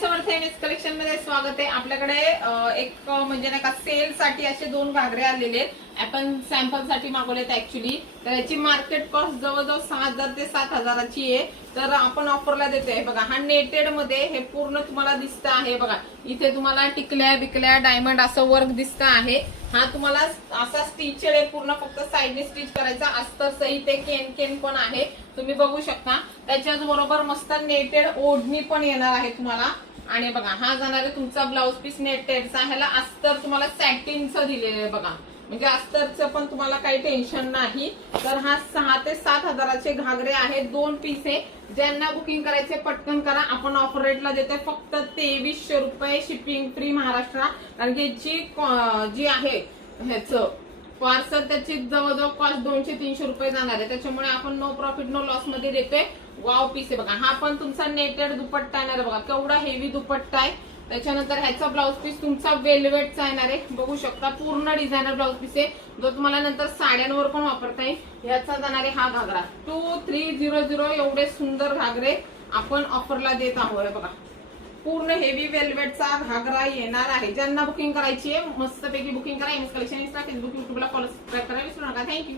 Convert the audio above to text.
समर्थ MS collection मध्ये स्वागत आहे। आपल्याकडे एक म्हणजे नाही का सेल साठी असे दोन घागरे आलेले आहेत। आपण सॅम्पल साठी मागवलेत ऍक्च्युली। तर याची मार्केट कॉस्ट जवळजवळ 6000 ते 7000 ची आहे। तर आपण ऑफरला देतोय। बघा हा नेटेड मध्ये हे पूर्ण तुम्हाला दिसत आहे। बघा इथे तुम्हाला टिकल्या बिकल्या डायमंड असं वर्क दिसत आहे। हा तुम्हाला असा स्टिचेड आहे पूर्ण, फक्त साइडने स्टिच करायचा अस्तर सहित केन केन पण आहे, तुम्ही बघू शकता। त्याच्याच बरोबर मस्त नेटेड ओढणी पण येणार आहे तुम्हाला। आणि बघा हा जाणार आहे तुमचा ब्लाउज पीस नेटेडचा। ह्याला अस्तर तुम्हाला सॅटिनचं दिलेलं आहे बघा, म्हणजे अस्तरचं पण तुम्हाला काही टेन्शन नाही। तर हा 6 ते 7 हजाराचे घागरे आहेत, 2 पीस आहे। ज्यांना बुकिंग करायचे पटकन करा। आपण ऑफर रेटला देतोय फक्त 2300 रुपये, शिपिंग फ्री महाराष्ट्र। कारण की जी आहे ह्याचं पार्सल त्याची जवळजवळ कॉस्ट 200-300 रुपये जाणार आहे। त्याच्यामुळे आपण नो प्रॉफिट नो लॉस मध्ये देतोय। वाव पीस आहे बघा, हा पण तुमचा नेटेड दुपट्टा येणार बघा, केवढा हेवी दुपट्टा आहे। त्याच्यानंतर ह्याचा ब्लाउज पीस तुमचा वेलवेटचा येणार आहे, बघू शकता पूर्ण डिझायनर ब्लाउज पीस आहे, जो तुम्हाला नंतर साड्यांवर पण वापरता येईल। ह्याचा जाणार आहे हा घागरा 2300। एवढे सुंदर घागरे आपण ऑफरला देत आहोत बघा। पूर्ण हेवी वेलवेटचा घागरा येणार आहे। ज्यांना बुकिंग करायची आहे मस्तपैकी बुकिंग करा। एमएस कलेक्शन इंस्टा, फेसबुक, युट्यूबला फॉलो सबस्क्राईब करा विसरू नका। थँक्यू।